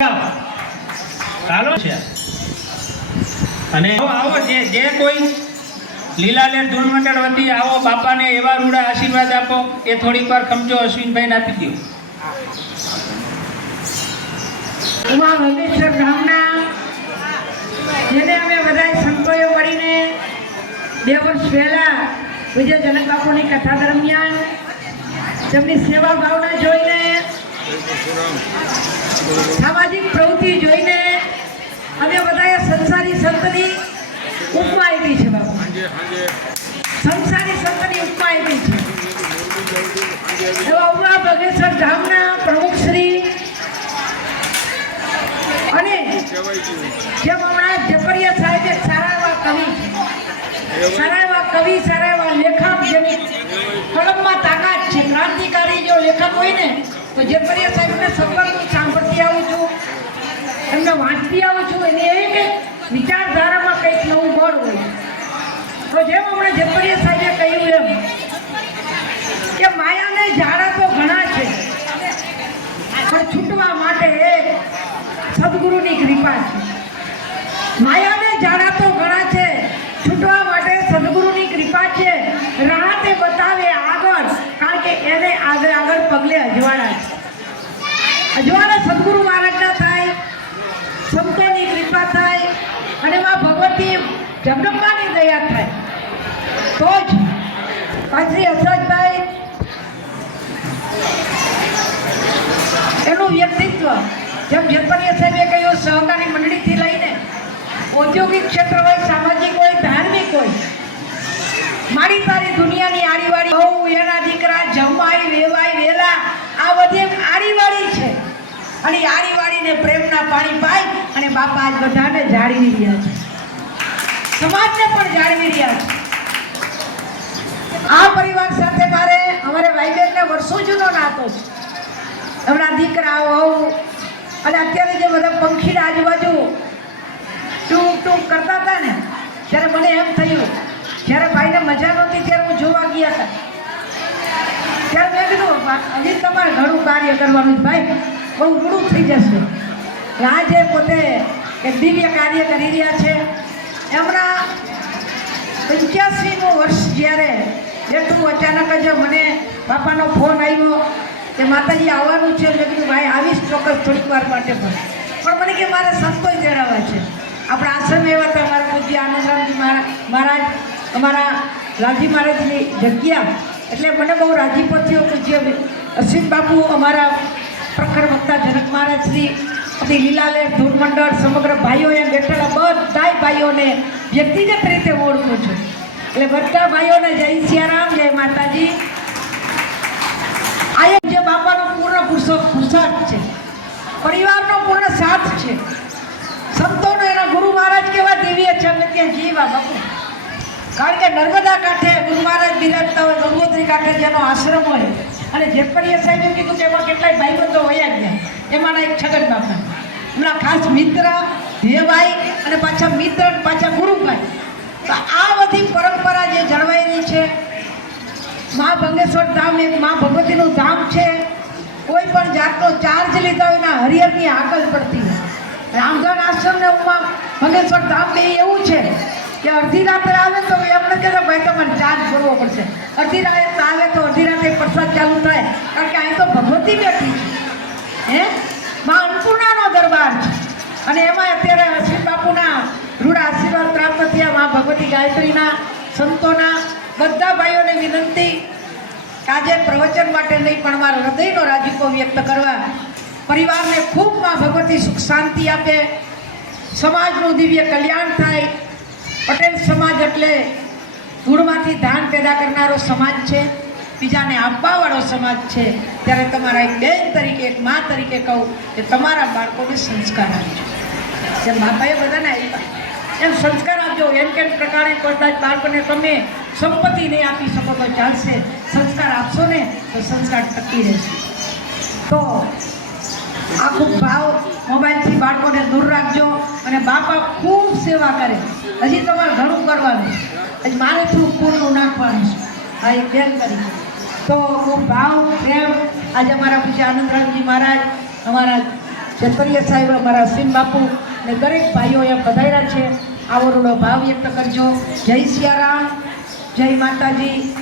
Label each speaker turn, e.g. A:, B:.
A: ચાલો છે. અને આવો જે જે કોઈ લીલાલેર ધૂળ મંડળ વતી આવો, બાપાને એવા રૂડા આશીર્વાદ આપો એ થોડીક વાર સમજો અશ્વિનભાઈને આપી દો
B: ઉમા ભગેશ્વર ધામના જેને અમે બધા સંતોએ મળીને બે વર્ષ પહેલા વિજય જનક બાપુની કથા દરમિયાન તેમની સેવા ભાવના જોઈને સામાજિક પ્રવૃત્તિ જોઈને અમે બધાએ સંસારી સંતની ઉપમા આપી છે સંસારી સંતની ઉપમા આપી છે. એવા ઉમા બગેશ્વર ધામના પ્રમુખ શ્રી અને જેમ હમણાં જપરિયા સાહેબ સારા એવા કવિ સારા એવા કવિ સારા એવા લેખક જેની કલમમાં તાકાત છે, ક્રાંતિકારી જો લેખક હોય ને તો જપરિયા સાહેબને સતત હું સાંભળતી આવું છું. એમને વાંચતી આવું છું. એને એ કે વિચારધારામાં કંઈક નવું બળ હોય. તો જેમ હમણાં જેપરિયા સાહેબે કહ્યું એમ કે માયાને ઝાડા તો ઘણા છે પણ છૂટવા માટે એક સદગુરુની કૃપા છે માયાને જાણા તો ઘણા છે છૂટવા માટે સદગુરુની કૃપા છે રાહ તે બતાવે આગળ કારણ કે એને આગળ આગળ પગલે અજવાળા સદગુરુ મહારાજના થાય, સંતોની કૃપા થાય, અને માં ભગવતી જગદંબાની દયા થાય. તો જ પાછી હસરતભાઈ એનું વ્યક્તિત્વ, જેમ જનપદીય સાહેબે કહ્યું, સહકારી મંડળીથી લઈને ઔદ્યોગિક ક્ષેત્ર હોય, સામાજિક હોય, ધાર્મિક હોય, મારી સારી દુનિયાની આડીવાળી બહુ એના દીકરા જમાઈ વેવાય વેલા આ બધી એક આડીવાળી છે અને એ આડીવાળીને પ્રેમના પાણી પાય અને બાપા આજ બધાને જાળવી રહ્યા છે. સમાજને પણ જાળવી રહ્યા છે. આ પરિવાર સાથે મારે અમારે ભાઈ બહેનને વર્ષો જૂનો નાતો છે. હમણાં દીકરા વહુ અને અત્યારે જે બધા પંખીના આજુબાજુ ટૂંક ટૂંક કરતા હતા ને, ત્યારે મને એમ થયું, જ્યારે ભાઈને મજા નહોતી ત્યારે હું જોવા ગયા હતા. ત્યારે મેં કીધું હજી તમારે ઘણું કાર્ય કરવાનું ભાઈ. બહુ રૂડું થઈ જશે. આજે પોતે એક દિવ્ય કાર્ય કરી રહ્યા છે. એમના પંચ્યાસીમું વર્ષ જ્યારે જેટલું અચાનક જ મને બાપાનો ફોન આવ્યો કે માતાજી આવવાનું છે. એટલે કીધું, ભાઈ, આવીશ ચોક્કસ થોડીક વાર માટે પણ. પણ મને કે મારે સંતોષ જણાવવા છે. આપણા આશ્રમ એવા હતા મારા પૂજ્ય આનંદરામજી મહારાજ અમારા લાલજી મહારાજની જગ્યા. એટલે મને બહુ રાજીપો થયો પૂજ્ય અશ્વિન બાપુ અમારા પ્રખર વક્તા જનક મહારાજ શ્રી પછી લીલાલે ધૂળ મંડળ સમગ્ર ભાઈઓ એમ બેઠેલા બધા ભાઈઓને વ્યક્તિગત રીતે ઓળખું છું. એટલે બધા ભાઈઓને જય સિયારામ, જય માતાજી. આ જે બાપાનો પૂર્ણ પુરુષો પુરુષાર્થ છે. પરિવારનો પૂર્ણ સાથ છે. સંતોનો એના ગુરુ મહારાજ કેવા દિવ્ય છે અમે ત્યાં જીવા બાપુ. કારણ કે નર્મદા કાંઠે ગુરુ મહારાજ બિરાજતા જેનો આશ્રમ હોય અને જેપરીએ સાહેબે કીધું કે એમાં કેટલાય ભાઈબંધો વયા ગયા એમાંના એક છગન બાપા. એમના ખાસ મિત્ર દેવાઈ અને પાછા મિત્ર પાછા ગુરુભાઈ. તો આ બધી પરંપરા જે જળવાઈ રહી છે, મા ભંગેશ્વર ધામ એક મા ભગવતીનું ધામ છે. કોઈ પણ જાતનો ચાર્જ લીધા હોય એના હરિહરની આકલ પડતી રામધન આશ્રમ ને ઉમા ભંગેશ્વર ધામ બે એવું છે કે અડધી રાત્રે આવે તો એમને કહેતા ભાઈ, તમારે ચાર્જ ભરવો પડશે. અડધી રાત આવે તો અડધી રાતે પ્રસાદ ચાલુ થાય. કારણ કે અહીં તો ભગવતી બેઠી હે? મા અન્નપૂર્ણાનો દરબાર છે. અને એમાં અત્યારે અશ્વિન બાપુના રૂઢ આશીર્વાદ પ્રાપ્ત થયા. મા ભગવતી ગાયત્રીના સંતોના બધા ભાઈઓને વિનંતી આજે પ્રવચન માટે નહીં, પણ મારા હૃદયનો રાજીપો વ્યક્ત કરવા પરિવારને ખૂબમાં ભગવતી સુખ શાંતિ આપે. સમાજનું દિવ્ય કલ્યાણ થાય. પટેલ સમાજ એટલે ધૂળમાંથી ધાન પેદા કરનારો સમાજ છે, બીજાને આપવાવાળો સમાજ છે, ત્યારે તમારા એક બેન તરીકે, એક મા તરીકે કહું કે તમારા બાળકોને સંસ્કાર આપજો. જેમ બાપાએ બધાને આપ્યા. એમ સંસ્કાર આપજો. એમ કેમ પ્રકારે કદાચ બાળકોને તમે સંપત્તિ નહીં આપી શકો તો ચાલશે. સંસ્કાર આપશો ને તો સંસ્કાર ટકી રહેશે. તો આખું ભાવ મોબાઈલથી બાળકોને દૂર રાખજો અને બાપા ખૂબ સેવા કરે. હજી તમારે ઘણું કરવાનું હજી મારે થોડું કુરનું નાખવાનું છે. આ એક બેન કરી? તો ખૂબ ભાવ, પ્રેમ, આજે અમારા પૂજ્ય આનંદરામજી મહારાજ, અમારા ચેતરિયા સાહેબ, અમારા સિંહ બાપુ ને દરેક ભાઈઓ એમ પધાર્યા છે. આવો રૂડો ભાવ વ્યક્ત કરજો. જય સિયારામ. જય માતાજી.